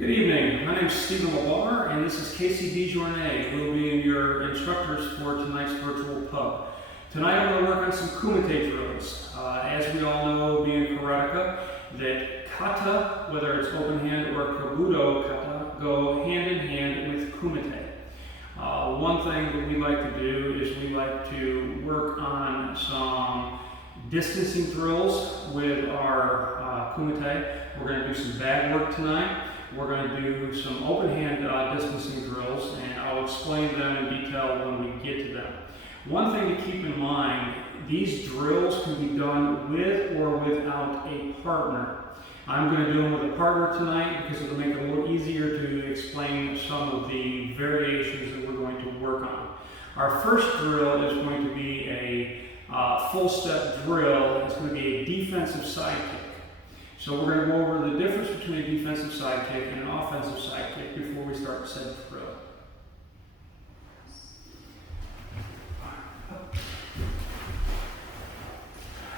Good evening. My name is Stephen LaBar, and this is Casey DeJournay. We'll be in your instructors for tonight's virtual pub. Tonight I'm going to work on some Kumite drills. As we all know, being karateka, that kata, whether it's open hand or kabuto kata, go hand in hand with Kumite. One thing that we like to do is we like to work on some distancing drills with our Kumite. We're going to do some bag work tonight. We're going to do some open hand distancing drills, and I'll explain them in detail when we get to them. One thing to keep in mind, these drills can be done with or without a partner. I'm going to do them with a partner tonight because it'll make it a little easier to explain some of the variations that we're going to work on. Our first drill is going to be a full step drill. It's going to be a defensive sidekick. So we're going to go over the difference between a defensive sidekick and an offensive sidekick before we start said drill.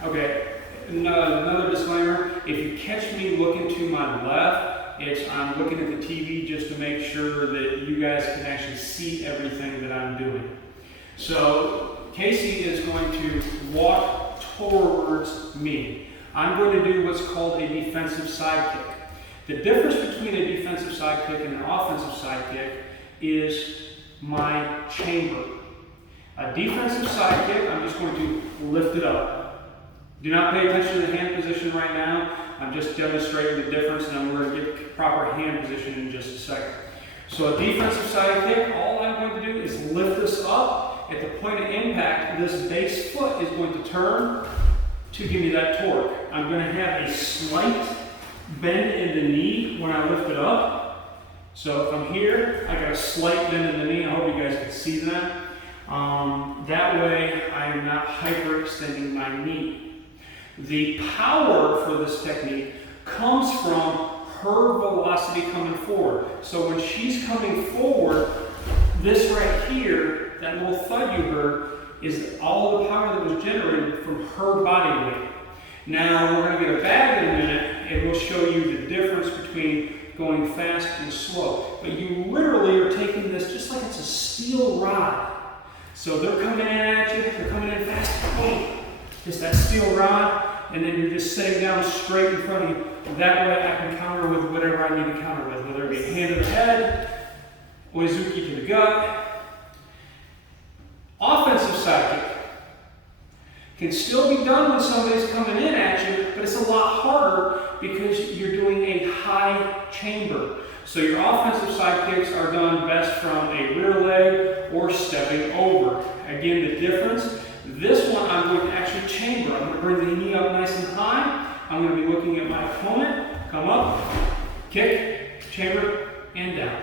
Okay, another disclaimer. If you catch me looking to my left, I'm looking at the TV just to make sure that you guys can actually see everything that I'm doing. So Casey is going to walk towards me. I'm going to do what's called a defensive sidekick. The difference between a defensive sidekick and an offensive sidekick is my chamber. A defensive sidekick, I'm just going to lift it up. Do not pay attention to the hand position right now. I'm just demonstrating the difference, and we're going to get proper hand position in just a second. So a defensive sidekick, all I'm going to do is lift this up. At the point of impact, this base foot is going to turn to give me that torque. I'm going to have a slight bend in the knee when I lift it up. So if I'm here, I got a slight bend in the knee. I hope you guys can see that. That way I am not hyperextending my knee. The power for this technique comes from her velocity coming forward. So when she's coming forward, this right here, that little thud you heard, is all the power that was generated from her body weight. Now we're going to get a bag in a minute, and we'll show you the difference between going fast and slow. But you literally are taking this just like it's a steel rod. So they're coming in at you, they're coming in fast, boom, just that steel rod, and then you're just sitting down straight in front of you. That way I can counter with whatever I need to counter with, whether it be a hand to the head, oizuki to the gut. Offensive sidekick can still be done when somebody's coming in at you, but it's a lot harder because you're doing a high chamber. So your offensive sidekicks are done best from a rear leg or stepping over. Again, the difference, this one I'm going to actually chamber. I'm going to bring the knee up nice and high. I'm going to be looking at my opponent, come up, kick, chamber, and down.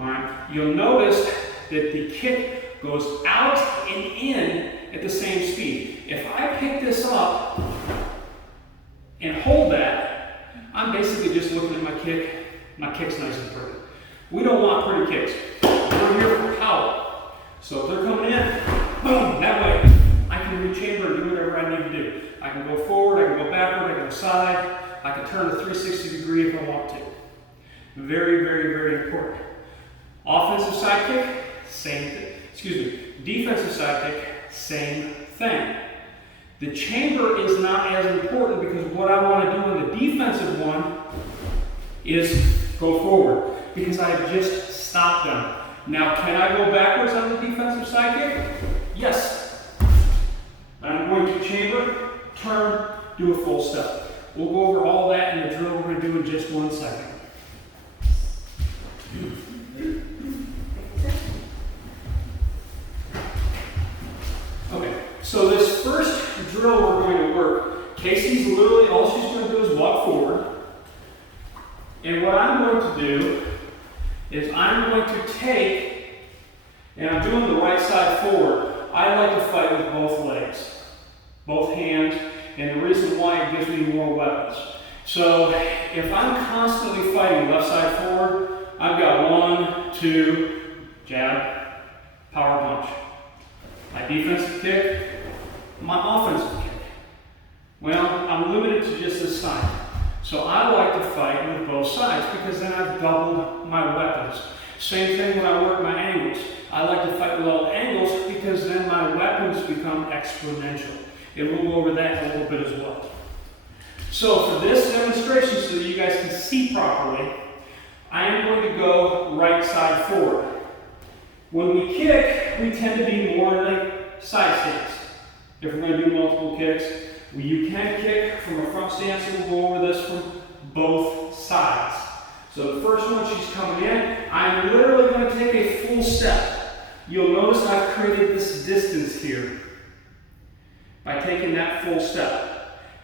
All right. You'll notice that the kick goes out and in at the same speed. If I pick this up and hold that, I'm basically just looking at my kick. My kick's nice and pretty. We don't want pretty kicks. We're here for power. So if they're coming in, boom, that way I can rechamber and do whatever I need to do. I can go forward, I can go backward, I can go side, I can turn a 360 degree if I want to. Very, very, very important. Offensive sidekick, same thing. Defensive sidekick, same thing. The chamber is not as important because what I want to do in the defensive one is go forward because I have just stopped them. Now, can I go backwards on the defensive sidekick? Yes. I'm going to chamber, turn, do a full step. We'll go over all that in the drill we're going to do in just 1 second. Okay, so this first drill we're going to work, Casey's literally, all she's going to do is walk forward. And what I'm going to do is I'm going to take, and I'm doing the right side forward. I like to fight with both legs, both hands, and the reason why it gives me more weapons. So if I'm constantly fighting left side forward, I've got 1, 2, jab, power punch. My defensive kick, my offensive kick. Well, I'm limited to just this side. So I like to fight with both sides because then I've doubled my weapons. Same thing when I work my angles. I like to fight with all angles because then my weapons become exponential. And we'll go over that a little bit as well. So for this demonstration, so that you guys can see properly, I am going to go right side forward. When we kick, we tend to be more like side stance. If we're going to do multiple kicks, you can kick from a front stance, and we'll go over this from both sides. So the first one, she's coming in. I'm literally going to take a full step. You'll notice I've created this distance here by taking that full step.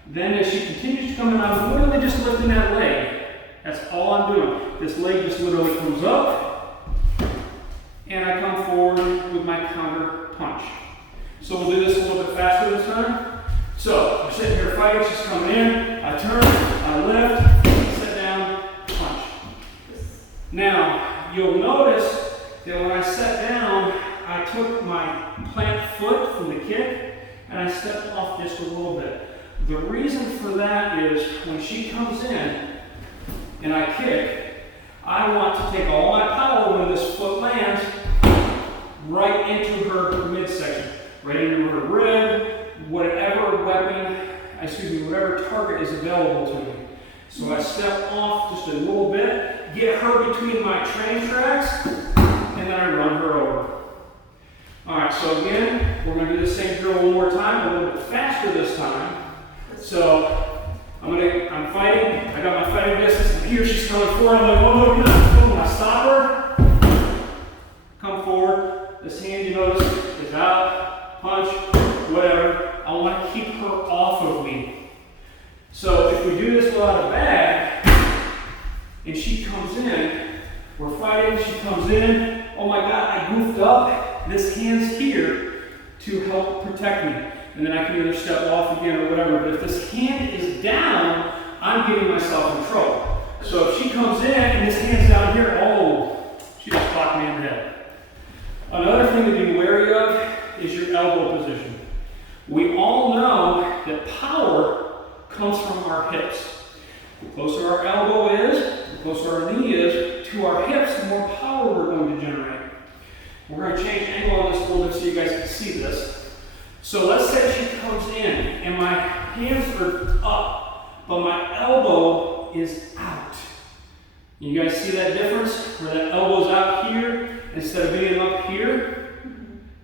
Then as she continues to come in, I'm literally just lifting that leg. That's all I'm doing. This leg just literally comes up, and I come forward with my counter punch. So we'll do this a little bit faster this time. So I'm sitting here fighting, she's coming in, I turn, I lift, sit down, punch. Now, you'll notice that when I sat down, I took my plant foot from the kick, and I stepped off just a little bit. The reason for that is when she comes in and I kick, I want to take all my power when this foot lands right into her midsection, right into her rib, whatever whatever target is available to me. So I step off just a little bit, get her between my train tracks, and then I run her over. Alright, so again, we're going to do the same drill one more time, a little bit faster this time. So I'm fighting, I got my fighting distance, and here she's coming forward, I'm like, oh no, you're not, boom, I stop her, come forward, this hand you notice is out, punch, whatever. I want to keep her off of me. So if we do this without a bag, and she comes in, we're fighting, she comes in, oh my God, I goofed up, this hand's here to help protect me. And then I can either step off again or whatever, but if this hand is down, I'm getting myself in trouble. So if she comes in and this hand's down here, oh, she just clocked me in the head. Another thing to be wary of is your elbow position. We all know that power comes from our hips. The closer our elbow is, the closer our knee is to our hips, the more power we're going to generate. We're going to change angle on this a little bit so you guys can see this. So let's say she comes in and my hands are up, but my elbow is out. You guys see that difference? Where that elbow's out here instead of being up here?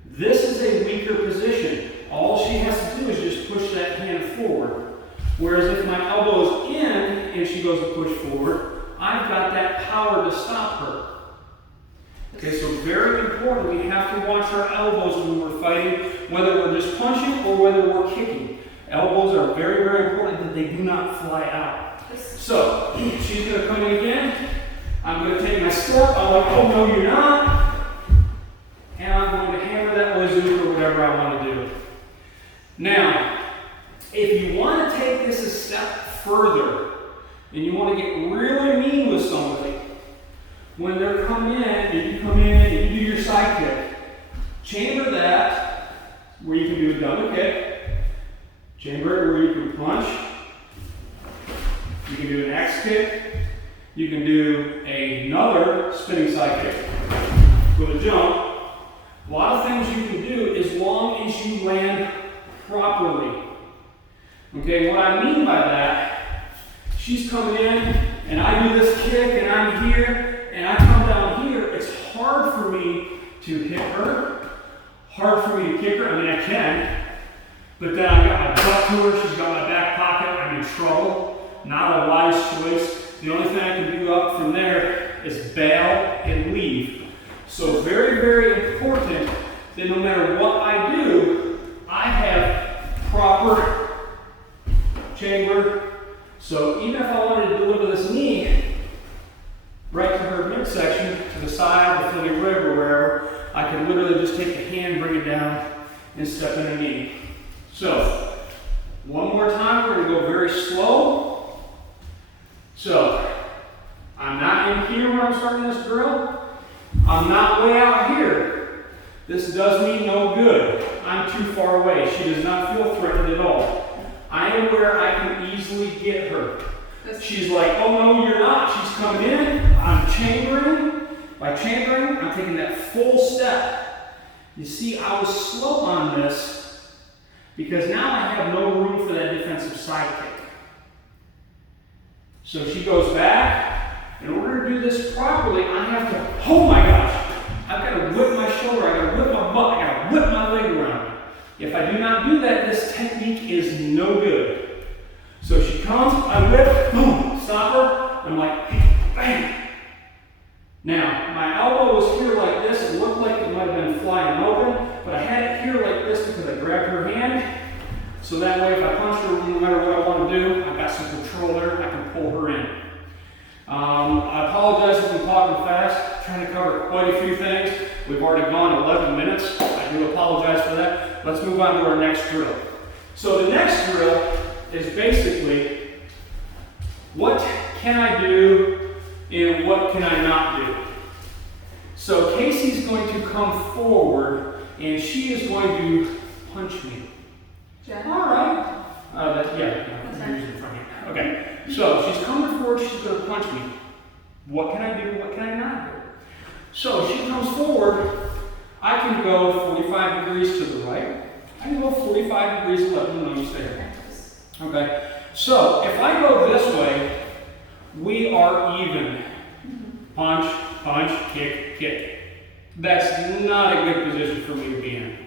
This is a weaker position. All she has to do is just push that hand forward. Whereas if my elbow is in and she goes to push forward, I've got that power to stop her. Okay, so very important, we have to watch our elbows when we're fighting, whether we're just punching or whether we're kicking. Elbows are very, very important that they do not fly out. So, she's going to come in again. I'm going to take my step. I'm like, oh no, you're not. And I'm going to hammer that wazoo or whatever I want to do. Now, if you want to take this a step further, and you want to get really mean with somebody, when they're coming in, and you come in and you do your side kick, chamber that, where you can do a double kick, chamber it where you can punch, you can do an X kick, you can do another spinning side kick with a jump. A lot of things you can do as long as you land properly. Okay, what I mean by that, she's coming in and I do this kick and I'm here and I come down here, it's hard for me to hit her, hard for me to kick her. I mean, I can, but then I got my butt to her, she's got my back pocket, I'm in trouble. Not a wise choice. The only thing I can do up from there is bail and leave. So very, very important that no matter what I do, I have proper chamber. So even if I wanted to deliver this knee right to her midsection, to the side, the Philly rib or wherever, I can literally just take the hand, bring it down, and step in a knee. So one more time, we're going to go very slow. So I'm not in here when I'm starting this drill. I'm not way out here. This does me no good. I'm too far away. She does not feel threatened at all. I am where I can easily get her. she's like, oh no, you're not. She's coming in. I'm chambering. By chambering, I'm taking that full step. You see, I was slow on this because now I have no room for that defensive side kick. So she goes back. In order to do this properly, I have to, oh my gosh, I've got to whip my shoulder, I've got to whip my butt, I've got to whip my leg around. If I do not do that, this technique is no good. So she comes, I whip, boom, stop her, I'm like, bang. Now, my elbow was here like this, it looked like it might have been flying open, but I had it here like this because I grabbed her hand. So that way, if I punch her, no matter what I want to do, I've got some control there, I can pull her in. I apologize if I'm talking fast, trying to cover quite a few things. We've already gone 11 minutes. I do apologize for that. Let's move on to our next drill. So the next drill is basically, what can I do and what can I not do? So Casey's going to come forward and she is going to punch me. Jen? All right. Okay, so she's coming forward, she's going to punch me. What can I do, what can I not do? So she comes forward, I can go 45 degrees to the right. I can go 45 degrees left. No, you stay here. Okay, so if I go this way, we are even. Punch, punch, kick, kick. That's not a good position for me to be in.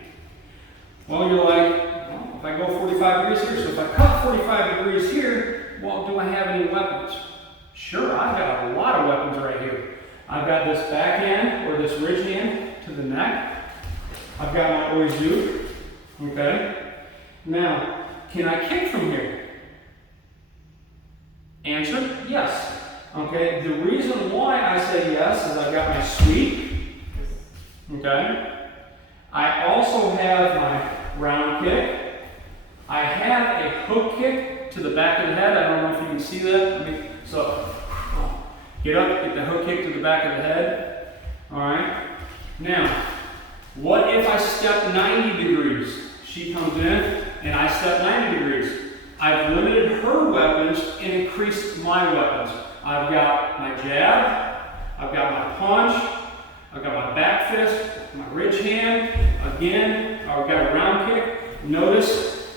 Well, you're like, well, if I go 45 degrees here, so if I cut 45 degrees here, well, do I have any weapons? Sure, I've got a lot of weapons right here. I've got this backhand, or this ridge hand, to the neck. I've got my oizu, okay? Now, can I kick from here? Answer, yes. Okay, the reason why I say yes is I've got my sweep, okay? I also have my round kick. I have a hook kick to the back of the head. I don't know if you can see that. So, get up, get the hook kick to the back of the head. All right. Now, what if I step 90 degrees? She comes in and I step 90 degrees. I've limited her weapons and increased my weapons. I've got my jab, I've got my punch, I've got my back fist, my ridge hand. Again, I've got a round kick. Notice,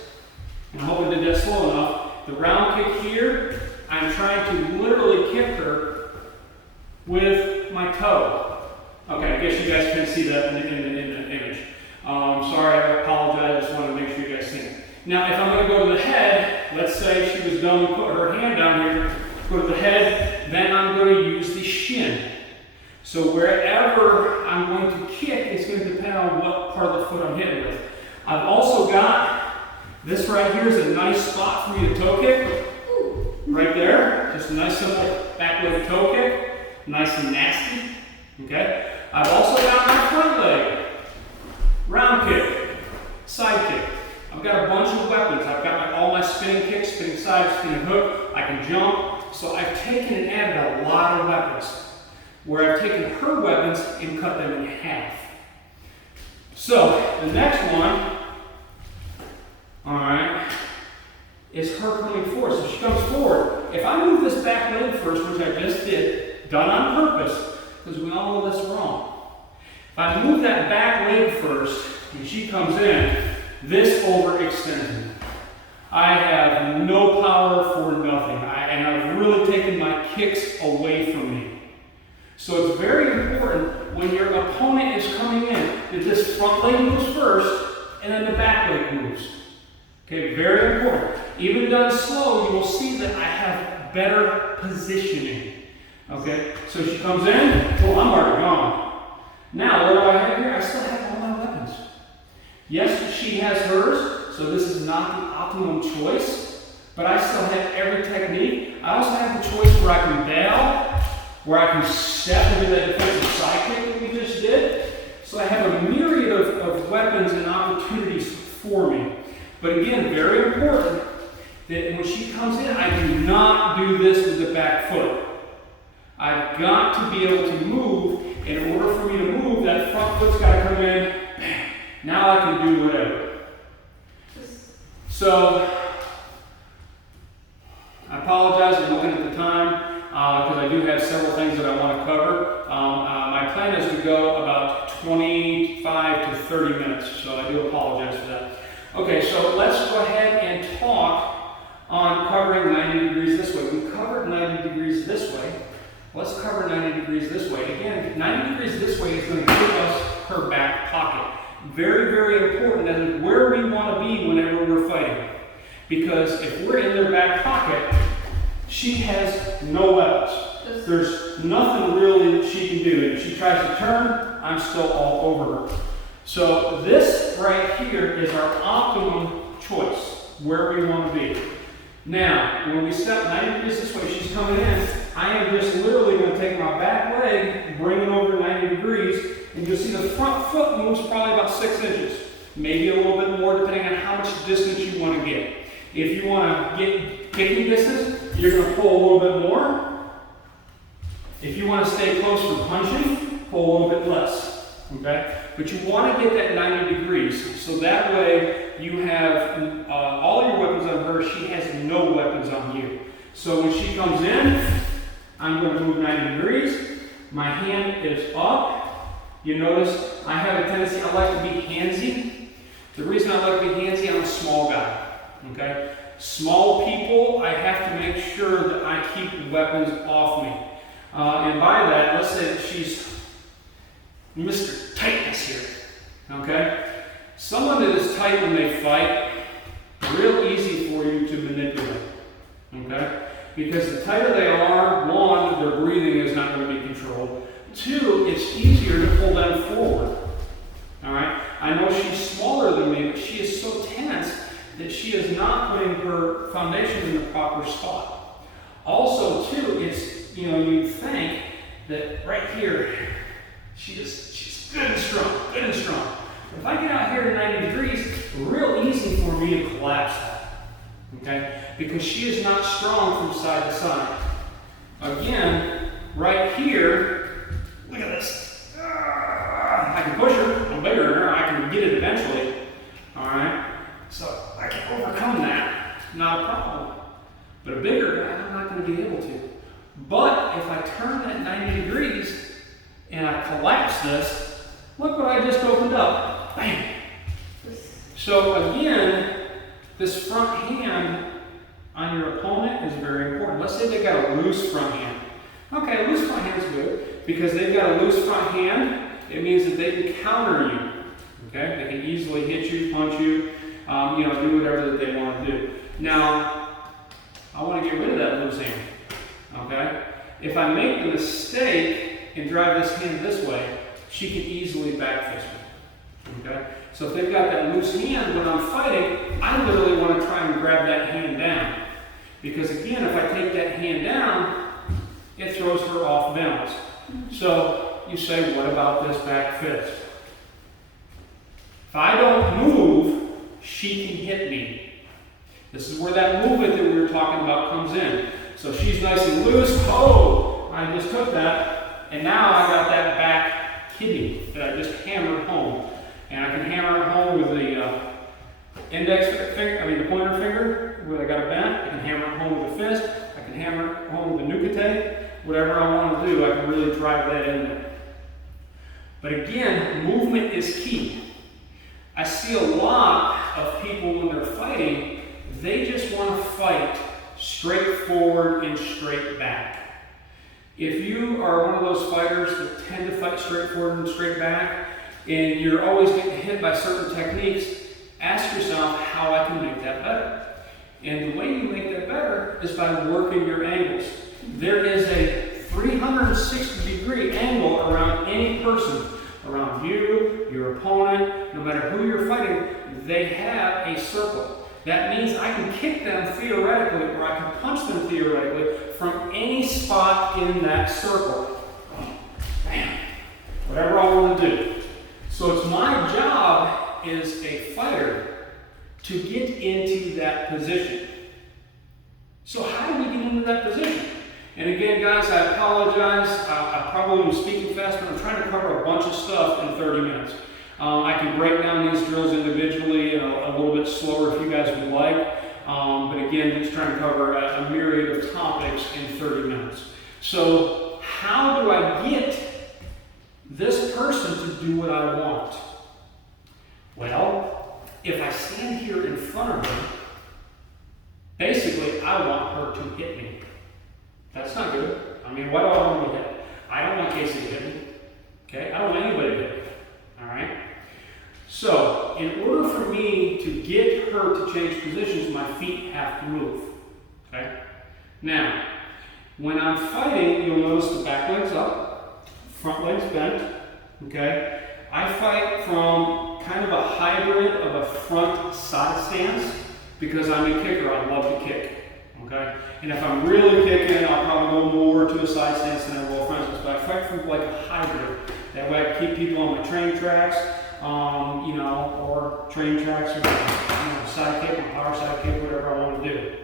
and I hope I did that slow enough, the round kick here, I'm trying to literally kick her with my toe. Okay, I guess you guys can see that in the image. Sorry, I apologize, I just want to make sure you guys see it. Now, if I'm going to go to the head, let's say she was done, put her hand down here, go to the head, then I'm going to use the shin. So wherever I'm going to kick, it's going to depend on what part of the foot I'm hitting with. I've also got, this right here is a nice spot for me to toe kick. Right there, just a nice simple back leg toe kick, nice and nasty. Okay. I've also got my front leg, round kick, side kick. I've got a bunch of weapons. I've got all my spinning kicks, spinning side, spinning hook. I can jump. So I've taken and added a lot of weapons, where I've taken her weapons and cut them in half. So the next one, all right, is her coming forward. So she comes forward. If I move this back leg first, which I just did, done on purpose, because we all know that's wrong. If I move that back leg first, and she comes in, this overextends me. I have no power for nothing, and I've really taken my kicks away from me. So it's very important when your opponent is coming in that this front leg moves first, and then the back leg moves. Okay, very important. Even done slow, you will see that I have better positioning. Okay, so she comes in, oh, I'm already gone. Now, what do I have here? I still have all my weapons. Yes, she has hers, so this is not the optimum choice, but I still have every technique. I also have the choice where I can bail, where I can step into that defensive side kick that we just did. So I have a myriad of weapons and opportunities for me. But again, very important that when she comes in, I do not do this with the back foot. I've got to be able to move. In order for me to move, that front foot's got to come in. Bam. Now I can do whatever. So, I apologize, I'm looking at the to go about 25 to 30 minutes, so I do apologize for that. Okay, so let's go ahead and talk on covering 90 degrees this way. We covered 90 degrees this way. Let's cover 90 degrees this way. Again, 90 degrees this way is going to give us her back pocket. Very, very important. That is where we want to be whenever we're fighting. Because if we're in their back pocket, she has no weapons. There's nothing really that she can do. If she tries to turn, I'm still all over her. So this right here is our optimum choice, where we want to be. Now, when we step 90 degrees this way, she's coming in. I am just literally going to take my back leg, bring it over 90 degrees, and you'll see the front foot moves probably about 6 inches. Maybe a little bit more depending on how much distance you want to get. If you want to get kicking distance, you're going to pull a little bit more. If you want to stay close for punching, pull a little bit less. Okay? But you want to get that 90 degrees, so that way you have all your weapons on her, she has no weapons on you. So when she comes in, I'm going to move 90 degrees, my hand is up. You notice I have a tendency, I like to be handsy. The reason I like to be handsy, I'm a small guy. Okay? Small people, I have to make sure that I keep weapons off me. And by that, let's say that she's Mr. Tightness here. Okay? Someone that is tight when they fight, real easy for you to manipulate. Okay? Because the tighter they are, one, their breathing is not going to be controlled. Two, it's easier to pull them forward. Alright? I know she's smaller than me, but she is so tense that she is not putting her foundation in the proper spot. Also, too, it's, you think that right here, she's good and strong, good and strong. If I get out here to 90 degrees, real easy for me to collapse that. Okay? Because she is not strong from side to side. Again, right here, look at this. I can push her, I'm bigger than her, I can get it eventually. Alright? So I can overcome that, not a problem. But a bigger guy, I'm not going to be able to. But if I turn that 90 degrees and I collapse this, look what I just opened up. Bam! So again, this front hand on your opponent is very important. Let's say they got a loose front hand. Okay, a loose front hand is good because they've got a loose front hand. It means that they can counter you. Okay, they can easily hit you, punch you, do whatever that they want to do. Now, I want to get rid of that loose hand. Okay, if I make the mistake and drive this hand this way, she can easily back fist me. Okay, so if they've got that loose hand when I'm fighting, I literally want to try and grab that hand down. Because again, if I take that hand down, it throws her off balance. So you say, what about this back fist? If I don't move, she can hit me. This is where that movement that we were talking about comes in. So she's nice and loose. Oh, I just took that. And now I got that back kidney that I just hammered home. And I can hammer it home with the the pointer finger, where I got it bent. I can hammer it home with the fist. I can hammer it home with the nukete. Whatever I want to do, I can really drive that in there. But again, movement is key. I see a lot of people when they're fighting, they just want to fight straight forward and straight back. If you are one of those fighters that tend to fight straight forward and straight back, and you're always getting hit by certain techniques, ask yourself how I can make that better. And the way you make that better is by working your angles. There is a 360-degree angle around any person, around you, your opponent, no matter who you're fighting, they have a circle. That means I can kick them theoretically, or I can punch them theoretically from any spot in that circle. Bam! Whatever I want to do. So it's my job as a fighter to get into that position. So how do we get into that position? And again, guys, I apologize. I probably am speaking fast, but I'm trying to cover a bunch of stuff in 30 minutes. I can break down these drills individually a little bit slower if you guys would like. But again, just trying to cover a myriad of topics in 30 minutes. So how do I get this person to do what I want. Well, if I stand here in front of her, basically I want her to hit me. That's not good. I mean, why do I want to be hit? I don't want Casey to hit me. Okay? I don't want anybody to hit me. Alright? So, in order for me to get her to change positions, my feet have to move. Okay? Now, when I'm fighting, you'll notice the back leg's up, front leg's bent. Okay? I fight from kind of a hybrid of a front side stance because I'm a kicker. I love to kick. Okay? And if I'm really kicking, I'll probably go more to a side stance than I will a front stance. But I fight from like a hybrid. That way I keep people on my train tracks, or train tracks or sidekick, or power sidekick, whatever I want to do.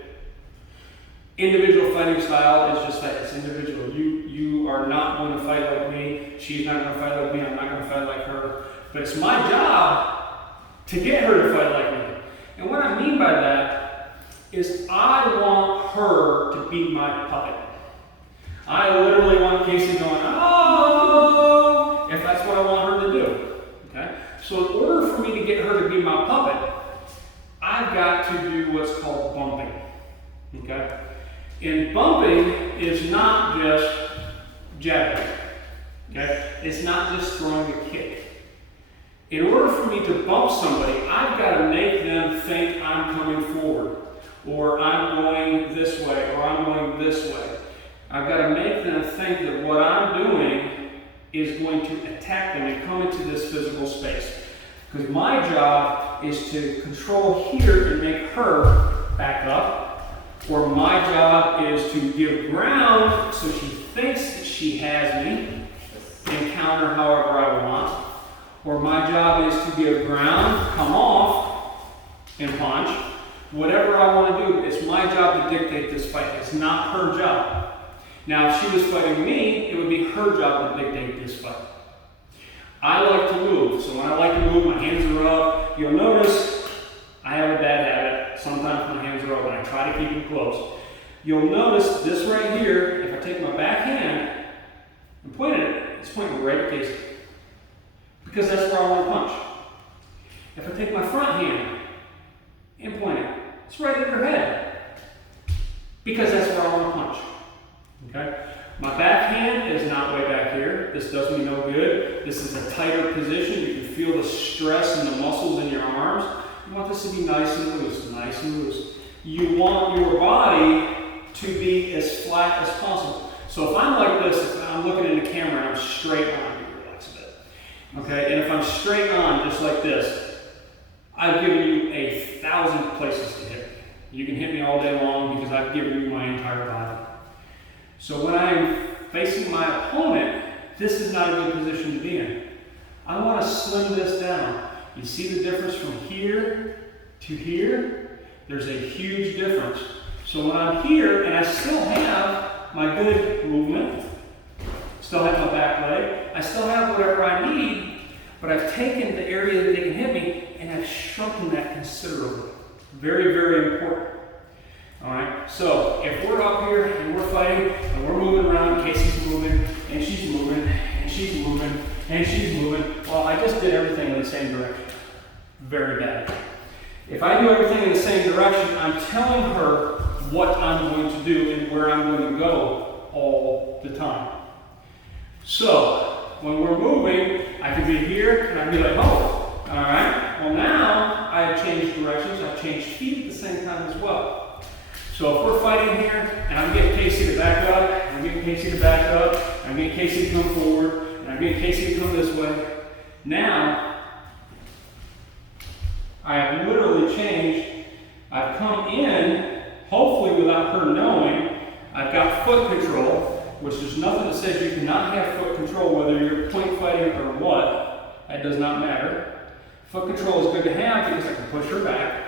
Individual fighting style is just that, it's individual. You are not going to fight like me, she's not going to fight like me, I'm not going to fight like her. But it's my job to get her to fight like me. And what I mean by that is I want her to be my puppet. I literally want Casey going, oh, if that's what I want her to do. Okay? So in order for me to get her to be my puppet, I've got to do what's called bumping. Okay? And bumping is not just jabbing. Okay? It's not just throwing a kick. In order for me to bump somebody, I've got to make them think I'm coming forward, or I'm going this way, or I'm going this way. I've got to make them think that what I'm doing is going to attack them and come into this physical space. Because my job is to control here and make her back up, or my job is to give ground so she thinks that she has me and counter however I want, or my job is to give ground, come off, and punch. Whatever I want to do, it's my job to dictate this fight. It's not her job. Now, if she was fighting me, it would be her job to dictate this fight. I like to move, so when I like to move, my hands are up. You'll notice I have a bad habit. Sometimes my hands are up, and I try to keep them close. You'll notice this right here, if I take my back hand and point at it, it's pointing right at Casey. Because that's where I want to punch. If I take my front hand and point it, it's right at her head. Because that's where I want to punch. Okay? My back hand is not way back here. This does me no good. This is a tighter position. You can feel the stress in the muscles in your arms. You want this to be nice and loose, nice and loose. You want your body to be as flat as possible. So if I'm like this, if I'm looking in the camera and I'm straight on, you relax a bit. Okay, and if I'm straight on, just like this, I've given you 1,000 places to hit me. You can hit me all day long because I've given you my entire body. So when I'm facing my opponent, this is not a good position to be in. I want to slim this down. You see the difference from here to here? There's a huge difference. So when I'm here, and I still have my good movement, still have my back leg, I still have whatever I need, but I've taken the area that they can hit me, and I've shrunken that considerably. Very, very important. Alright, so if we're up here and we're fighting and we're moving around, Casey's moving, and she's moving, and she's moving, and she's moving, well, I just did everything in the same direction. Very bad. If I do everything in the same direction, I'm telling her what I'm going to do and where I'm going to go all the time. So, when we're moving, I can be here and I can be like, oh, alright, well now I've changed directions, I've changed feet at the same time as well. So if we're fighting here, and I'm getting Casey to back up, and I'm getting Casey to back up, and I'm getting Casey to come forward, and I'm getting Casey to come this way, now, I have literally changed. I've come in, hopefully without her knowing. I've got foot control, which there's nothing that says you cannot have foot control, whether you're point fighting or what. That does not matter. Foot control is good to have because I can push her back.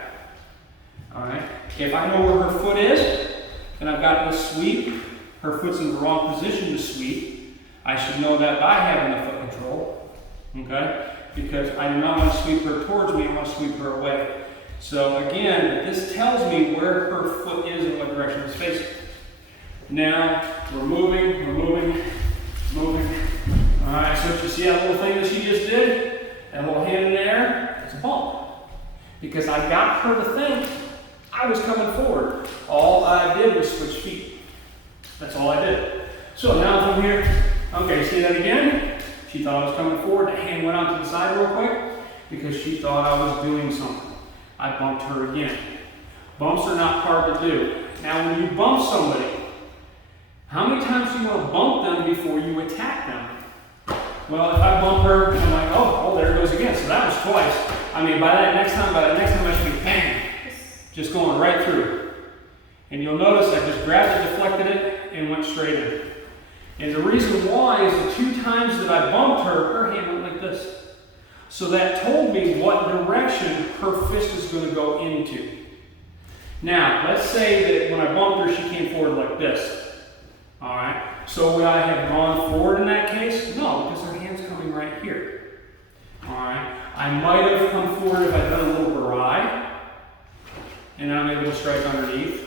Alright, if I know where her foot is, and I've got this sweep, her foot's in the wrong position to sweep, I should know that by having the foot control, okay? Because I do not want to sweep her towards me, I want to sweep her away. So again, this tells me where her foot is and what direction it's facing. Now, we're moving. Alright, so what you see that little thing that she just did? That little hand in the air? It's a bump. Because I got her to think I was coming forward. All I did was switch feet. That's all I did. So now from here, okay, see that again? She thought I was coming forward. The hand went out to the side real quick because she thought I was doing something. I bumped her again. Bumps are not hard to do. Now when you bump somebody, how many times do you want to bump them before you attack them? Well, if I bump her, I'm like, oh, there it goes again. So that was twice. I mean, by the next time I should be bang, just going right through. And you'll notice I just grabbed it, deflected it, and went straight in. And the reason why is the 2 times that I bumped her, her hand went like this. So that told me what direction her fist is going to go into. Now, let's say that when I bumped her, she came forward like this. All right. So would I have gone forward in that case? No, because her hand's coming right here. All right. I might have come forward if I'd done a little barai, and I'm able to strike underneath.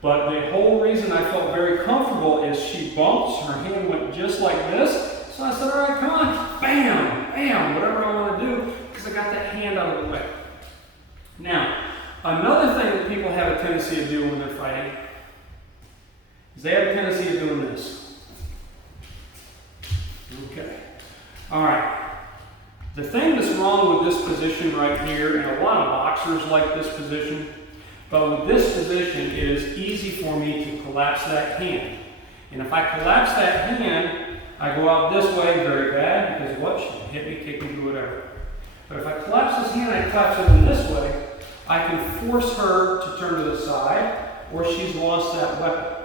But the whole reason I felt very comfortable is she bumps, her hand went just like this. So I said, all right, come on, bam, bam, whatever I want to do, because I got that hand out of the way. Now, another thing that people have a tendency to do when they're fighting is they have a tendency of doing this. Okay. All right. The thing that's wrong with this position right here, and a lot of boxers like this position, but with this position, it is easy for me to collapse that hand. And if I collapse that hand, I go out this way very bad because what? She can hit me, kick me, do whatever. But if I collapse this hand, I collapse it in this way, I can force her to turn to the side, or she's lost that weapon.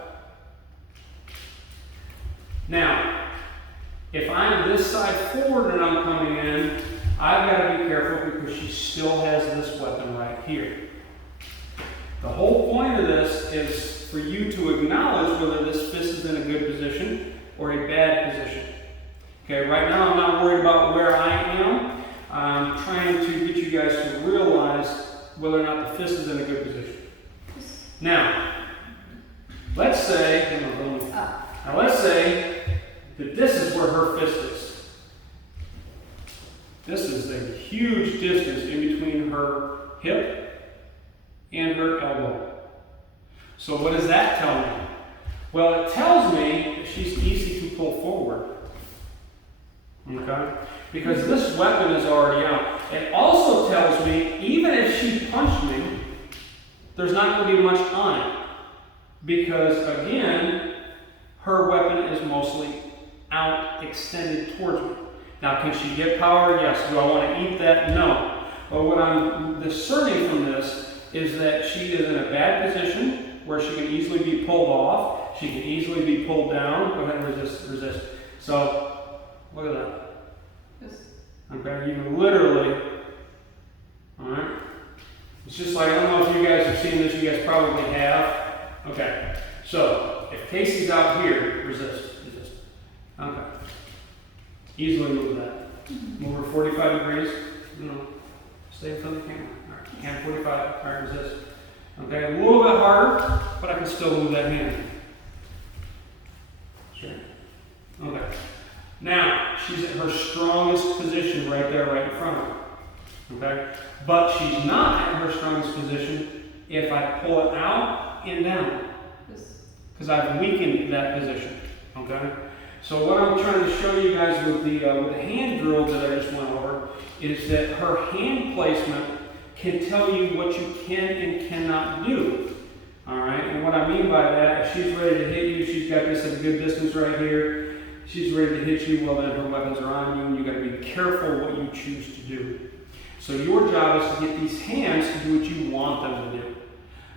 Now, if I'm this side forward and I'm coming in, I've got to be careful because she still has this weapon right here. The whole point of this is for you to acknowledge whether this fist is in a good position or a bad position. Okay, right now I'm not worried about where I am. I'm trying to get you guys to realize whether or not the fist is in a good position. Now, let's say, that this is where her fist is. This is a huge distance in between her hip and her elbow. So what does that tell me? Well, it tells me that she's easy to pull forward. Okay? Because this weapon is already out. It also tells me, even if she punched me, there's not going to be much on it. Because, again, her weapon is mostly out, extended towards me. Now, can she get power? Yes. Do I want to eat that? No. But what I'm discerning from this is that she is in a bad position where she can easily be pulled off. She can easily be pulled down. Go ahead and resist. So, look at that. Yes. Okay, you can literally, all right. It's just like, I don't know if you guys have seen this, you guys probably have. Okay, so if Casey's out here, resist. Okay. Easily move that. Move her 45 degrees. Stay in front of the camera. All right. Hand 45. All right, resist. Okay, a little bit harder, but I can still move that hand. Sure. Okay. Now, she's at her strongest position right there, right in front of her. Okay? But she's not at her strongest position if I pull it out and down. Because I've weakened that position. Okay? So what I'm trying to show you guys with the hand drill that I just went over is that her hand placement can tell you what you can and cannot do. All right? And what I mean by that, if she's ready to hit you, she's got this at a good distance right here. She's ready to hit you, well then her weapons are on you, and you've got to be careful what you choose to do. So your job is to get these hands to do what you want them to do.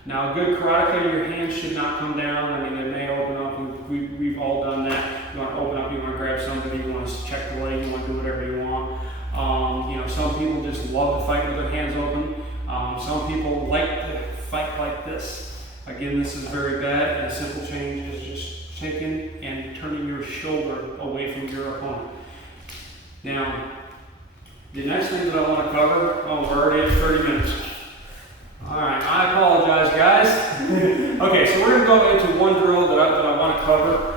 Now, a good karateka, your hands should not come down. I mean, they may open up, and we've all done that. You want to open up, you want to grab somebody, you want to check the leg, you want to do whatever you want. Some people just love to fight with their hands open. Some people like to fight like this. Again, this is very bad, and a simple change is just taking and turning your shoulder away from your opponent. Now, the next thing that I want to cover, we're already at 30 minutes. All right, I apologize, guys. Okay, so we're going to go into one drill that I want to cover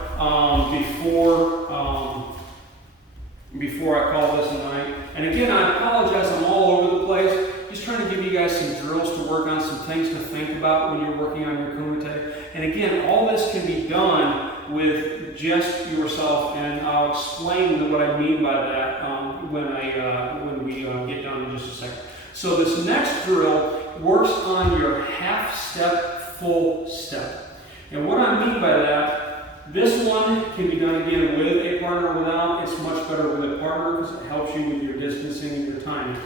before I call this a night. And again, I apologize, I'm all over the place. Just trying to give you guys some drills to work on, some things to think about when you're working on your Kumite. And again, all this can be done with just yourself, and I'll explain what I mean by that when we get done in just a second. So this next drill works on your half step, full step. And what I mean by that, this one can be done again with a partner or without. It's much better with a partner because it helps you with your distancing and your timing.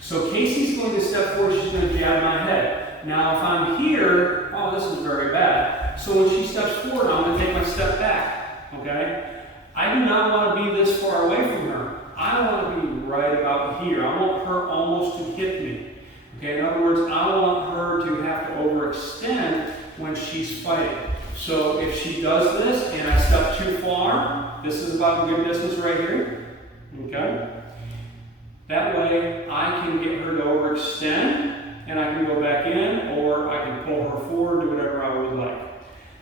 So Casey's going to step forward, she's going to jab my head. Now if I'm here, oh, this is very bad. So when she steps forward, I'm going to take my step back, okay? I do not want to be this far away from her. I want to be right about here. I want her almost to hit me. Okay, in other words, I want her to have to overextend when she's fighting. So if she does this and I step too far, this is about a good distance right here, okay? That way I can get her to overextend and I can go back in, or I can pull her forward, do whatever I would like.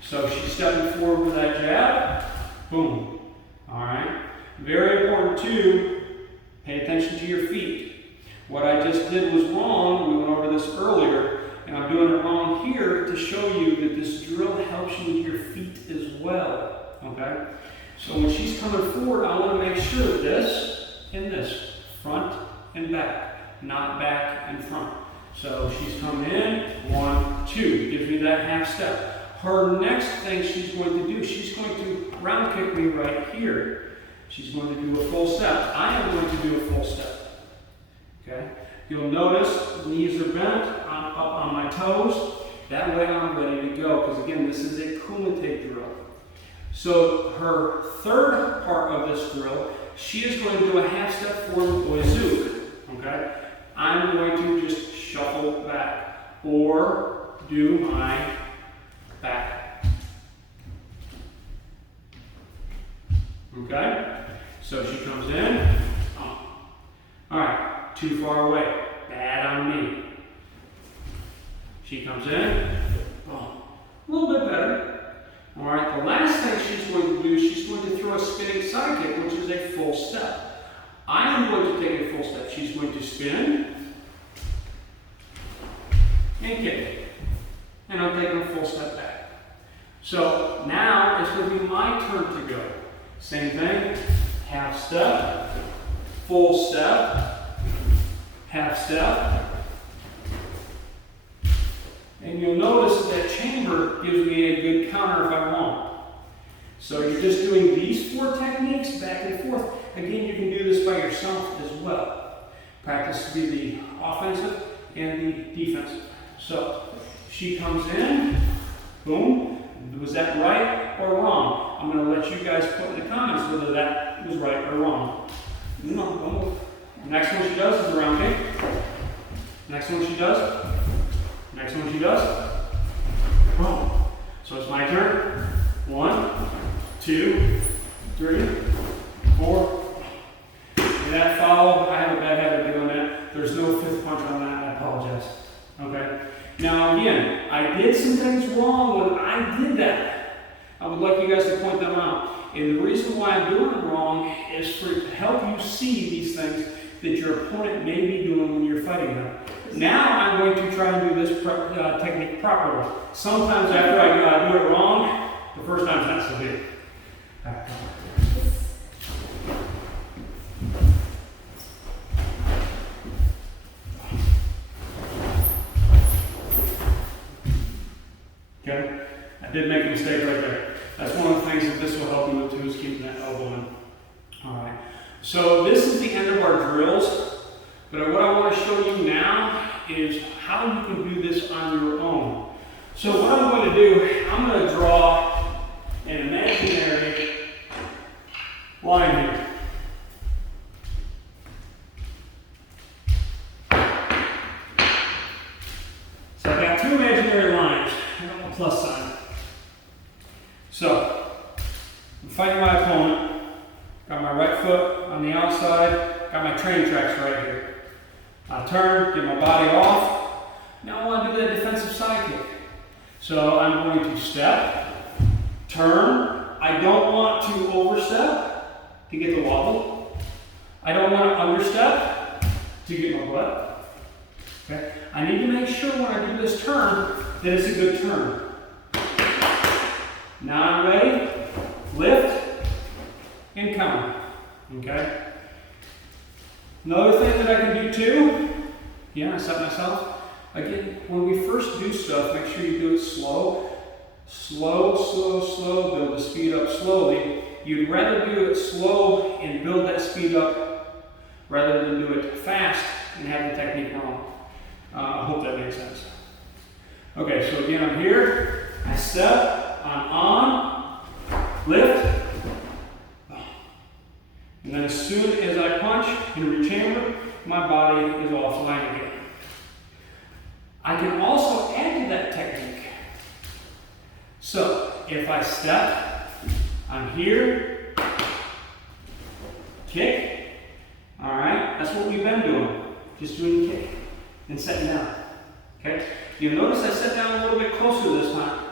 So she's stepping forward with that jab, boom, all right? Very important too, pay attention to your feet. What I just did was wrong, we went over this earlier, and I'm doing it wrong here to show you that this drill helps you with your feet as well, okay? So when she's coming forward, I want to make sure this and this, front and back, not back and front. So she's coming in, 1, 2, gives me that half step. Her next thing she's going to do, she's going to round kick me right here. She's going to do a full step. I am going to do a full step. Okay? You'll notice knees are bent, I'm up on my toes. That way I'm ready to go, because again, this is a Kumite drill. So her third part of this drill, she is going to do a half step forward oizook. Okay? I'm going to just shuffle back, or do my back. Okay? So she comes in. Oh. All right, too far away. Bad on me. She comes in. Oh. A little bit better. All right, the last thing she's going to do, she's going to throw a spinning sidekick, which is a full step. I am going to take a full step. She's going to spin and kick. And I'm taking a full step back. So now it's going to be my turn to go. Same thing, half step, full step, half step. And you'll notice that chamber gives me a good counter if I want. So you're just doing these 4 techniques back and forth. Again, you can do this by yourself as well. Practice to be the offensive and the defensive. So she comes in, boom. Was that right or wrong? I'm going to let you guys put in the comments whether that was right or wrong. No, don't move. Next one she does is a round kick. Next one she does. Next one she does. Boom. So it's my turn. 1, 2, 3, 4. And that follow, I have a bad habit of doing that. There's no 5th punch on that. I apologize. Okay? Now again, I did some things wrong when I did that. I would like you guys to point them out. And the reason why I'm doing it wrong is to help you see these things that your opponent may be doing when you're fighting them. Now I'm going to try and do this technique properly. Sometimes after I do it wrong, the first time's not so good. All right, okay, I did make a mistake right there. That's one of the things that this will help you with too, is keeping that elbow in. All right, so this is the end of our drills, but what I want to show you now is how you can do this on your own. So what I'm going to do, I'm going to draw an imaginary line here. So I've got 2 imaginary lines. I got a plus sign. So I'm fighting my opponent. Got my right foot on the outside. Got my train tracks right here. I turn, get my body off. Now I want to do that defensive side kick. So I'm going to step, turn. I don't want to overstep to get the wobble. I don't want to understep to get my butt. Okay? I need to make sure when I do this turn that it's a good turn. Now I'm ready. Lift and counter. Okay? Another thing that I can do too, I set myself. Again, when we first do stuff, make sure you do it slow. Slow, slow, slow, build the speed up slowly. You'd rather do it slow and build that speed up rather than do it fast and have the technique wrong. I hope that makes sense. Okay, so again, I'm here, I step, I'm on, lift, and then as soon as I punch and rechamber, my body is offline again. I can also add to that technique. So, if I step, I'm here, kick, all right, that's what we've been doing, just doing the kick and setting down, okay? You'll notice I set down a little bit closer this time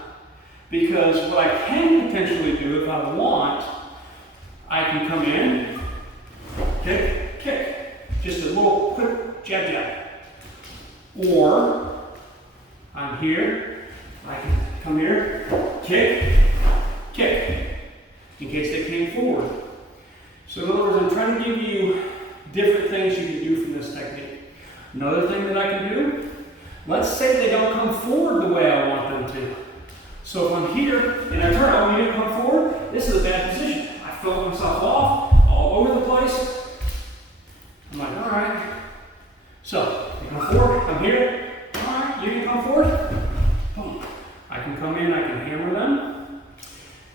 because what I can potentially do if I want, I can come in, kick, kick, just a little quick jab, jab. Or I'm here, I can come here, kick, kick, in case they came forward. So in other words, I'm trying to give you different things you can do from this technique. Another thing that I can do, let's say they don't come forward the way I want them to. So if I'm here and I turn, I want you to come forward, this is a bad position. I felt myself off, all over the place. I'm like, all right. So, you come forward, I'm here. All right, you can come forward. Boom. I can come in, I can hammer them.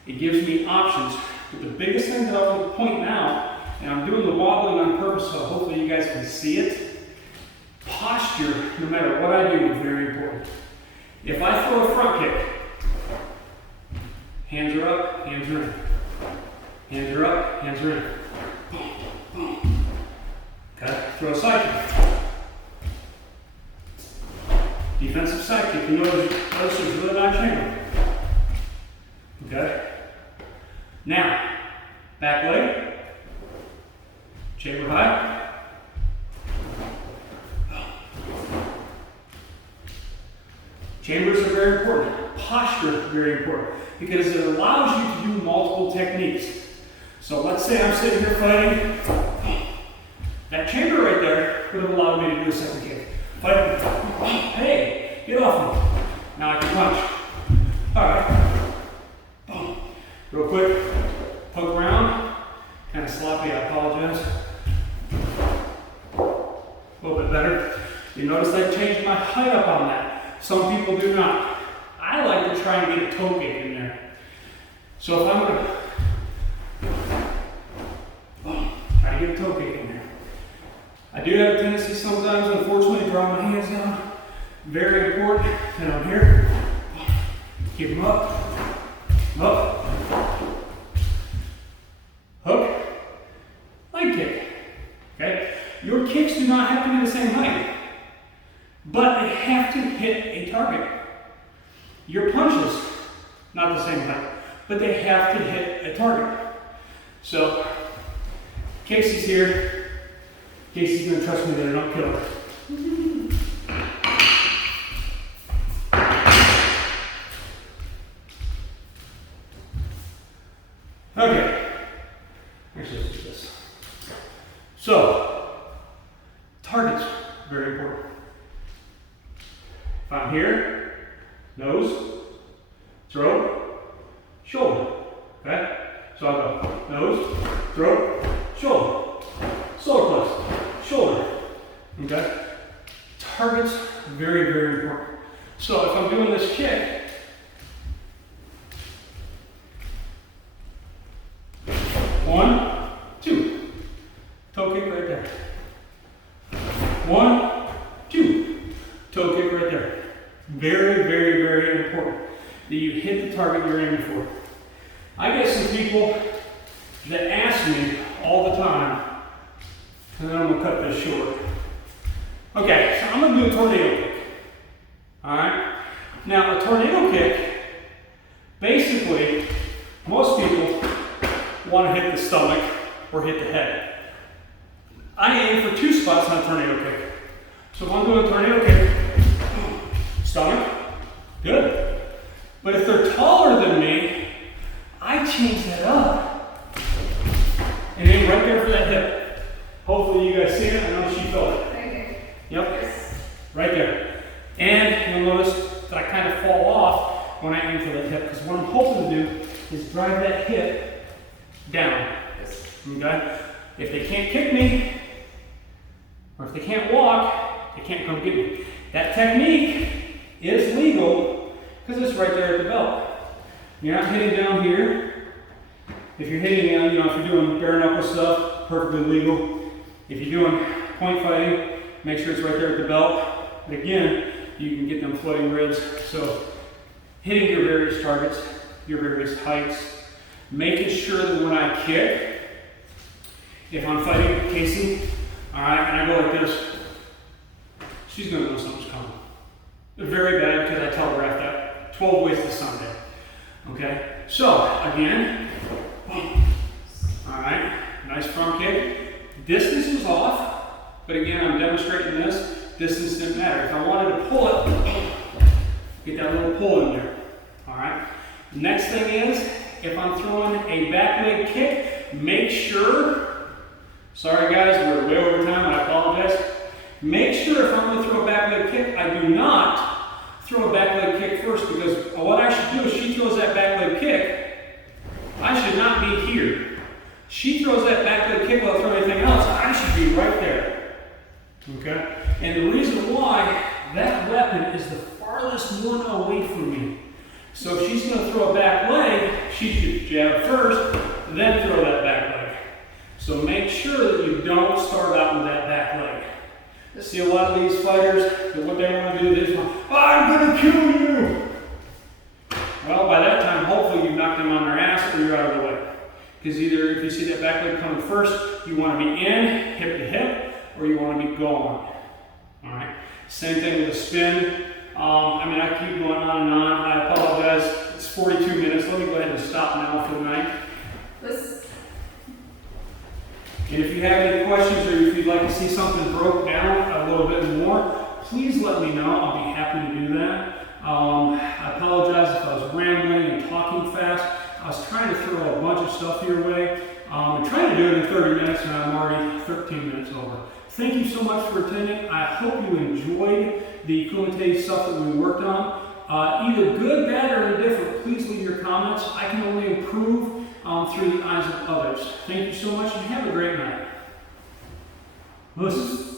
It gives me options. But the biggest thing that I want to point out, and I'm doing the wobbling on purpose so hopefully you guys can see it, posture, no matter what I do, is very important. If I throw a front kick, hands are up, hands are in. Hands are up, hands are in. Boom, boom. Okay, throw a side kick. Defensive side kick. You notice there's really not chamber. Okay? Now, back leg, chamber high. Chambers are very important. Posture is very important because it allows you to do multiple techniques. So let's say I'm sitting here fighting. That chamber right there would have allowed me to do a second kick. Fight. Hey, get off me. Now I can punch. All right. Boom. Real quick. Hook around. Kind of sloppy, I apologize. A little bit better. You notice I changed my height up on that. Some people do not. I like to try and get a toe kick in there. So if I'm going to try to get a toe kick in there. I do have a tendency sometimes, unfortunately, to draw my hands down. Very important. And I'm here. Keep them up. Up. Hook. Leg kick. Okay? Your kicks do not have to be the same height, but they have to hit a target. Your punches, not the same height, but they have to hit a target. So, Casey's here. Casey's going to trust me that I don't kill her. Okay. Actually, let's do this. So, targets, very important. If I'm here, nose, throat, shoulder. Okay? So I'll go nose, throat, shoulder. Solar plexus, shoulder. Okay? Targets, very, very important. So if I'm doing this kick, one, two. Toe kick right there. One, two. Toe kick right there. Very, very, very important that you hit the target you're aiming for. I get some people that ask me all the time, and then I'm going to cut this short. Okay, so I'm going to do a tornado kick. Alright? Now, a tornado kick, basically, most people want to hit the stomach or hit the head. I aim for 2 spots on a tornado kick. So if I'm doing a tornado kick, stomach, good. But if they're taller than me, I change that up. And aim right there for that hip. Hopefully you guys see it. I know she felt it. Right here. Yep. Yes. Right there. And you'll notice that I kind of fall off when I aim for that hip, because what I'm hoping to do is drive that hip down. Yes. Okay? If they can't kick me, or if they can't walk, they can't come get me. That technique is legal because it's right there at the belt. You're not hitting down here. If you're hitting down, if you're doing bare knuckle stuff, perfectly legal. If you're doing point fighting, make sure it's right there at the belt. But again, you can get them floating ribs. So hitting your various targets, your various heights, making sure that when I kick, if I'm fighting Casey, all right, and I go like this, she's going to know something's coming. Very bad because I telegraphed that 12 ways to Sunday. Okay, so again, boom. All right, nice front kick. Distance was off, but again, I'm demonstrating this. Distance didn't matter. If I wanted to pull it, get that little pull in there. All right. Next thing is, if I'm throwing a back leg kick, make sure. Sorry guys, we're way over time. I apologize. Make sure if I'm going to throw a back leg kick, I do not throw a back leg kick first, because what I should do is she throws that back leg kick, I should not be here. She throws that back leg kick without throwing anything else, I should be right there. Okay? And the reason why, that weapon is the farthest one away from me. So if she's going to throw a back leg, she should jab first, then throw that back leg. So make sure that you don't start out with that back leg. See a lot of these fighters, what they want to do is, I'm going to kill you! Well, by that time, hopefully you've knocked them on their ass or you're out of the way. Because either if you see that back leg coming first, you want to be in, hip to hip, or you want to be going. Alright? Same thing with a spin. I keep going on and on. I apologize. It's 42 minutes. Let me go ahead and stop now for the night. And if you have any questions or if you'd like to see something broke down a little bit more, please let me know. I'll be happy to do that. I apologize if I was rambling and talking fast. I was trying to throw a bunch of stuff your way. I'm trying to do it in 30 minutes and I'm already 13 minutes over. Thank you so much for attending. I hope you enjoyed the Kumite stuff that we worked on. Either good, bad, or indifferent, please leave your comments. I can only improve through the eyes of others. Thank you so much and have a great night. Listen.